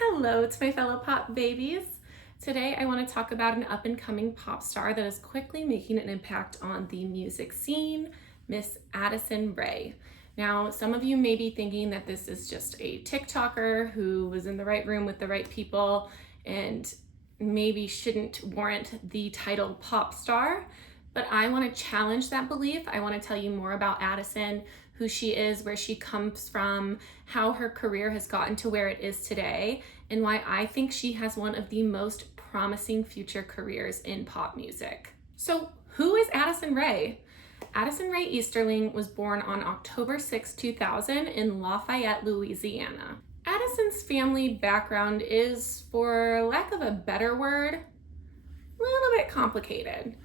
Hello to my fellow pop babies. Today I want to talk about an up-and-coming pop star that is quickly making an impact on the music scene, Miss Addison Rae. Now, some of you may be thinking that this is just a TikToker who was in the right room with the right people and maybe shouldn't warrant the title pop star, but I want to challenge that belief. I want to tell you more about Addison, who she is, where she comes from, how her career has gotten to where it is today, and why I think she has one of the most promising future careers in pop music. So, who is Addison Rae? Addison Rae Easterling was born on October 6, 2000 in Lafayette, Louisiana. Addison's family background is, for lack of a better word, a little bit complicated.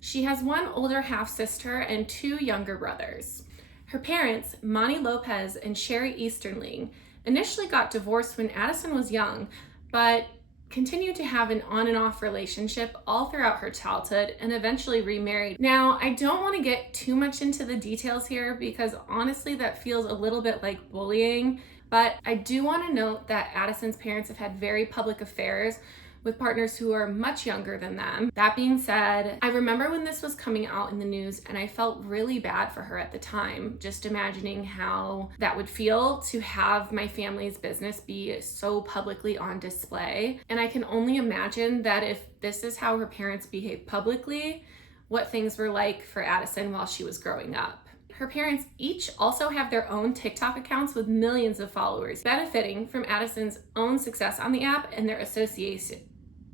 She has one older half-sister and two younger brothers. Her parents, Monty Lopez and Sherry Easterling, initially got divorced when Addison was young, but continued to have an on and off relationship all throughout her childhood and eventually remarried. Now, I don't want to get too much into the details here because honestly that feels a little bit like bullying, but I do want to note that Addison's parents have had very public affairs with partners who are much younger than them. That being said, I remember when this was coming out in the news and I felt really bad for her at the time, just imagining how that would feel to have my family's business be so publicly on display. And I can only imagine that if this is how her parents behaved publicly, what things were like for Addison while she was growing up. Her parents each also have their own TikTok accounts with millions of followers, benefiting from Addison's own success on the app and their association.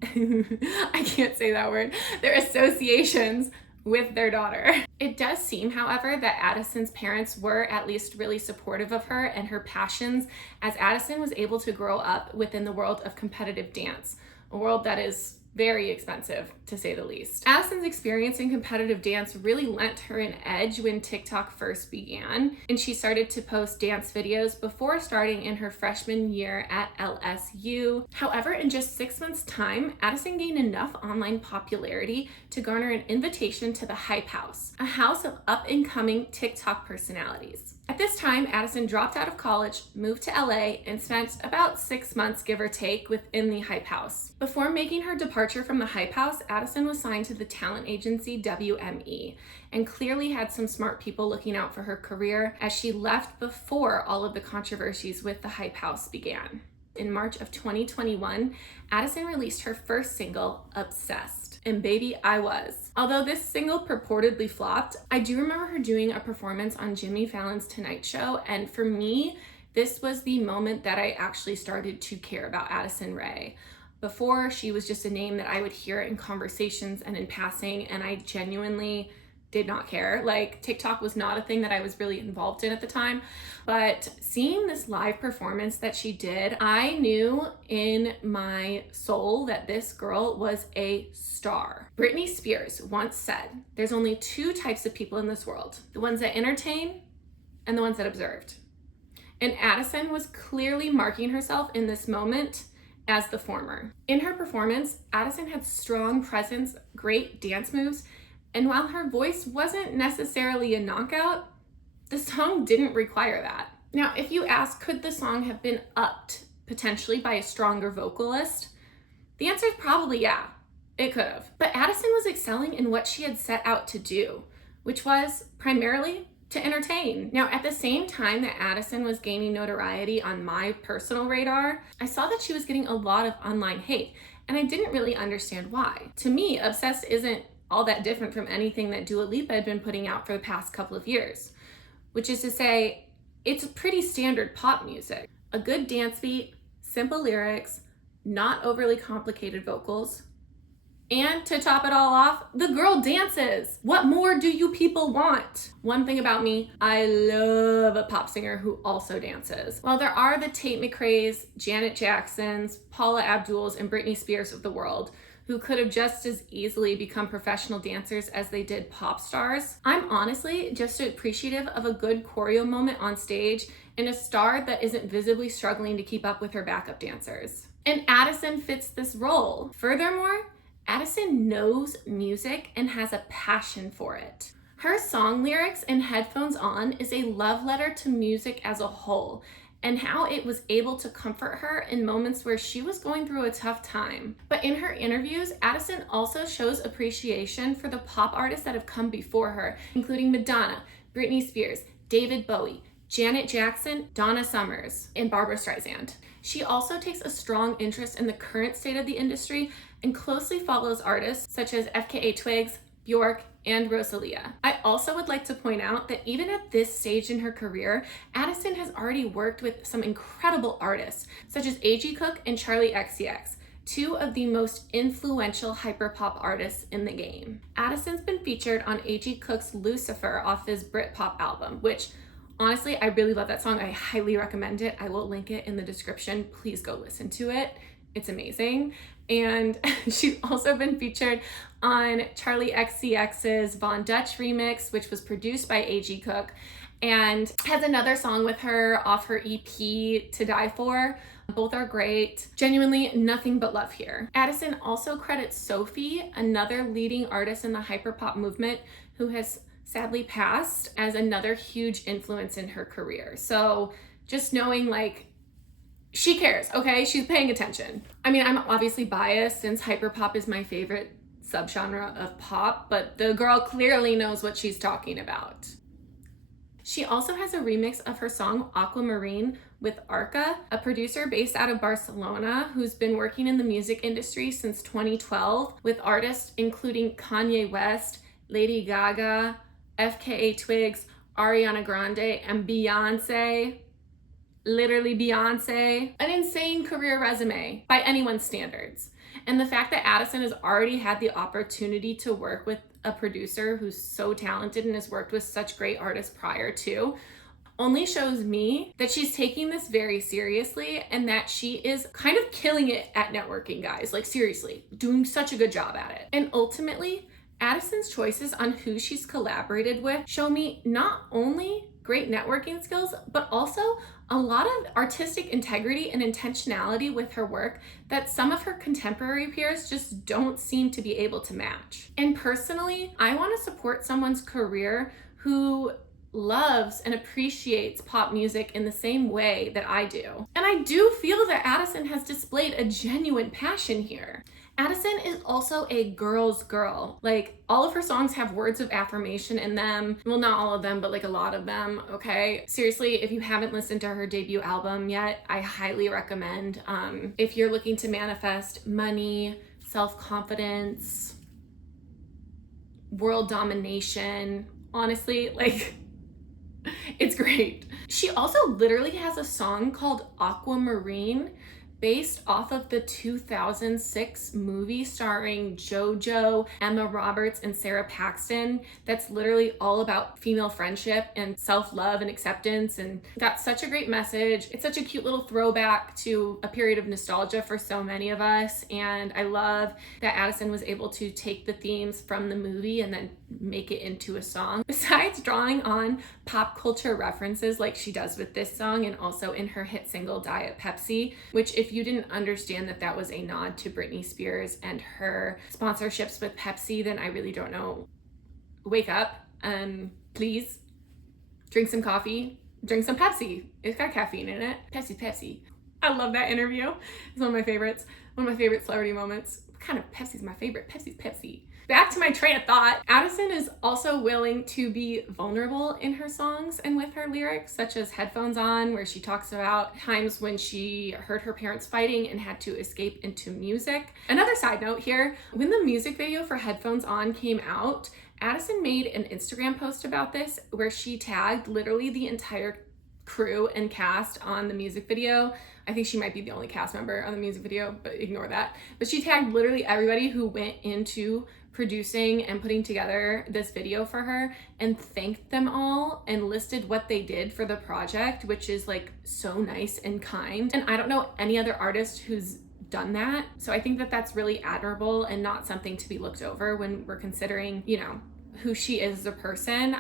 I can't say that word. Their associations with their daughter. It does seem, however, that Addison's parents were at least really supportive of her and her passions, as Addison was able to grow up within the world of competitive dance, a world that is very expensive, to say the least. Addison's experience in competitive dance really lent her an edge when TikTok first began, and she started to post dance videos before starting in her freshman year at LSU. However, in just 6 months' time, Addison gained enough online popularity to garner an invitation to the Hype House, a house of up-and-coming TikTok personalities. At this time, Addison dropped out of college, moved to LA, and spent about 6 months, give or take, within the Hype House. Before making her departure from the Hype House, Addison was signed to the talent agency WME and clearly had some smart people looking out for her career as she left before all of the controversies with the Hype House began. In March of 2021, Addison released her first single, Obsessed, and baby, I was. Although this single purportedly flopped, I do remember her doing a performance on Jimmy Fallon's Tonight Show, and for me, this was the moment that I actually started to care about Addison Rae. Before, she was just a name that I would hear in conversations and in passing, and I genuinely did not care. Like, TikTok was not a thing that I was really involved in at the time, but seeing this live performance that she did, I knew in my soul that this girl was a star. Britney Spears once said, "There's only two types of people in this world, the ones that entertain and the ones that observed." And Addison was clearly marking herself in this moment as the former. In her performance, Addison had strong presence, great dance moves, and while her voice wasn't necessarily a knockout, the song didn't require that. Now, if you ask, could the song have been upped potentially by a stronger vocalist? The answer is probably yeah, it could have. But Addison was excelling in what she had set out to do, which was primarily to entertain. Now, at the same time that Addison was gaining notoriety on my personal radar, I saw that she was getting a lot of online hate, and I didn't really understand why. To me, Obsessed isn't all that different from anything that Dua Lipa had been putting out for the past couple of years, which is to say, it's pretty standard pop music. A good dance beat, simple lyrics, not overly complicated vocals, and to top it all off, the girl dances. What more do you people want? One thing about me, I love a pop singer who also dances. While there are the Tate McRae's, Janet Jacksons, Paula Abduls, and Britney Spears of the world, who could have just as easily become professional dancers as they did pop stars, I'm honestly just appreciative of a good choreo moment on stage and a star that isn't visibly struggling to keep up with her backup dancers. And Addison fits this role. Furthermore, Addison knows music and has a passion for it. Her song lyrics and Headphones On is a love letter to music as a whole, and how it was able to comfort her in moments where she was going through a tough time. But in her interviews, Addison also shows appreciation for the pop artists that have come before her, including Madonna, Britney Spears, David Bowie, Janet Jackson, Donna Summers, and Barbra Streisand. She also takes a strong interest in the current state of the industry and closely follows artists such as FKA Twigs, Bjork, and Rosalia. I also would like to point out that even at this stage in her career, Addison has already worked with some incredible artists such as A.G. Cook and Charli XCX, two of the most influential hyperpop artists in the game. Addison's been featured on A.G. Cook's Lucifer off his Britpop album, which honestly, I really love that song. I highly recommend it. I will link it in the description. Please go listen to it. It's amazing. And she's also been featured on Charli XCX's Von Dutch remix, which was produced by A.G. Cook, and has another song with her off her EP, To Die For. Both are great. Genuinely nothing but love here. Addison also credits Sophie, another leading artist in the hyperpop movement who has sadly passed, as another huge influence in her career. So just knowing like, she cares, okay? She's paying attention. I mean, I'm obviously biased since hyperpop is my favorite subgenre of pop, but the girl clearly knows what she's talking about. She also has a remix of her song Aquamarine with Arca, a producer based out of Barcelona who's been working in the music industry since 2012 with artists including Kanye West, Lady Gaga, FKA Twigs, Ariana Grande, and Beyonce. Literally Beyonce. An insane career resume by anyone's standards. And the fact that Addison has already had the opportunity to work with a producer who's so talented and has worked with such great artists prior to only shows me that she's taking this very seriously and that she is kind of killing it at networking, guys. Like seriously, doing such a good job at it. And ultimately, Addison's choices on who she's collaborated with show me not only great networking skills, but also a lot of artistic integrity and intentionality with her work that some of her contemporary peers just don't seem to be able to match. And personally, I want to support someone's career who loves and appreciates pop music in the same way that I do. And I do feel that Addison has displayed a genuine passion here. Addison is also a girl's girl. Like, all of her songs have words of affirmation in them. Well, not all of them, but like a lot of them, okay? Seriously, if you haven't listened to her debut album yet, I highly recommend. If you're looking to manifest money, self-confidence, world domination, honestly, like, it's great. She also literally has a song called Aquamarine based off of the 2006 movie starring JoJo, Emma Roberts, and Sarah Paxton that's literally all about female friendship and self-love and acceptance, and got such a great message. It's such a cute little throwback to a period of nostalgia for so many of us, and I love that Addison was able to take the themes from the movie and then make it into a song. Besides drawing on pop culture references like she does with this song and also in her hit single Diet Pepsi, which if you didn't understand that that was a nod to Britney Spears and her sponsorships with Pepsi, then I really don't know. Wake up and please drink some coffee, drink some Pepsi. It's got caffeine in it. Pepsi. I love that interview. It's one of my favorites. One of my favorite celebrity moments. What kind of Pepsi's my favorite? Pepsi's Pepsi. Back to my train of thought. Addison is also willing to be vulnerable in her songs and with her lyrics, such as Headphones On, where she talks about times when she heard her parents fighting and had to escape into music. Another side note here, when the music video for Headphones On came out, Addison made an Instagram post about this where she tagged literally the entire crew and cast on the music video. I think she might be the only cast member on the music video, but ignore that. But she tagged literally everybody who went into producing and putting together this video for her and thanked them all and listed what they did for the project, which is like so nice and kind. And I don't know any other artist who's done that. So I think that that's really admirable and not something to be looked over when we're considering, you know, who she is as a person.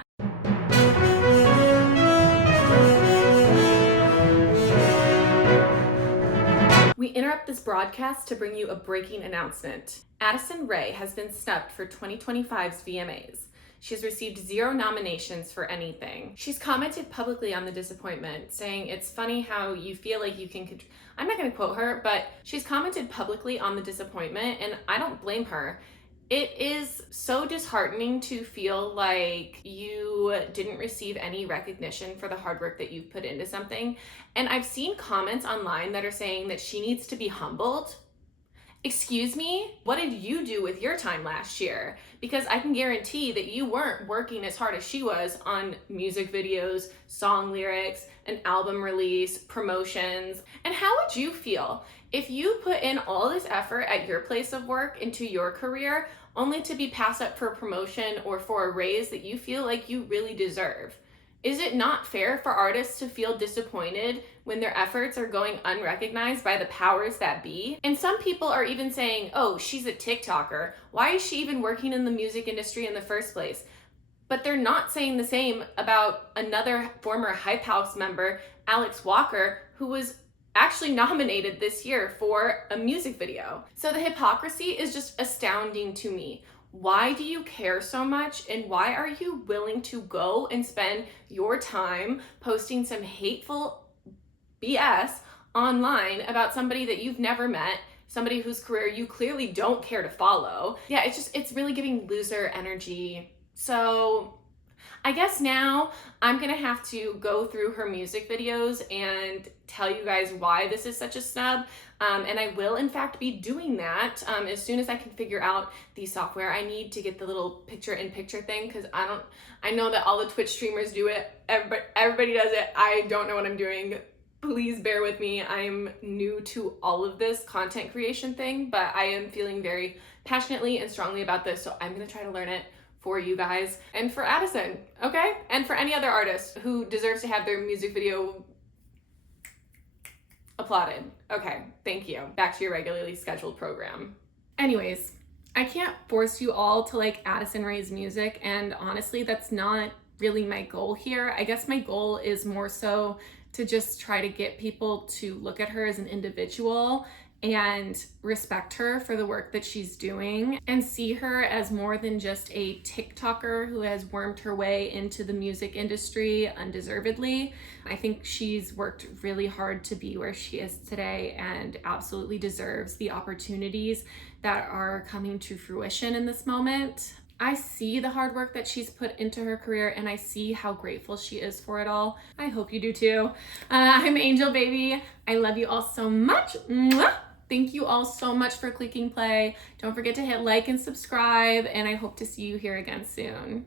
We interrupt this broadcast to bring you a breaking announcement. Addison Rae has been snubbed for 2025's VMAs. She's received 0 nominations for anything. She's commented publicly on the disappointment, saying it's funny how you feel like you can I'm not going to quote her, but she's commented publicly on the disappointment, and I don't blame her. It is so disheartening to feel like you didn't receive any recognition for the hard work that you've put into something. And I've seen comments online that are saying that she needs to be humbled. Excuse me? What did you do with your time last year? Because I can guarantee that you weren't working as hard as she was on music videos, song lyrics, an album release, promotions. And how would you feel if you put in all this effort at your place of work into your career only to be passed up for a promotion or for a raise that you feel like you really deserve? Is it not fair for artists to feel disappointed when their efforts are going unrecognized by the powers that be? And some people are even saying, oh, she's a TikToker. Why is she even working in the music industry in the first place? But they're not saying the same about another former Hype House member, Alex Walker, who was actually nominated this year for a music video. So the hypocrisy is just astounding to me. Why do you care so much, and why are you willing to go and spend your time posting some hateful BS online about somebody that you've never met, somebody whose career you clearly don't care to follow? Yeah, it's really giving loser energy. So I guess now I'm gonna have to go through her music videos and tell you guys why this is such a snub. And I will in fact be doing that as soon as I can figure out the software. I need to get the little picture-in-picture thing because I know that all the Twitch streamers do it. Everybody does it. I don't know what I'm doing. Please bear with me. I'm new to all of this content creation thing, but I am feeling very passionately and strongly about this, so I'm gonna try to learn it for you guys and for Addison, okay? And for any other artist who deserves to have their music video applauded. Okay, thank you. Back to your regularly scheduled program. Anyways, I can't force you all to like Addison Rae's music, and honestly, that's not really my goal here. I guess my goal is more so to just try to get people to look at her as an individual and respect her for the work that she's doing and see her as more than just a TikToker who has wormed her way into the music industry undeservedly. I think she's worked really hard to be where she is today and absolutely deserves the opportunities that are coming to fruition in this moment. I see the hard work that she's put into her career, and I see how grateful she is for it all. I hope you do too. I'm Angel Baby. I love you all so much. Mwah! Thank you all so much for clicking play. Don't forget to hit like and subscribe, and I hope to see you here again soon.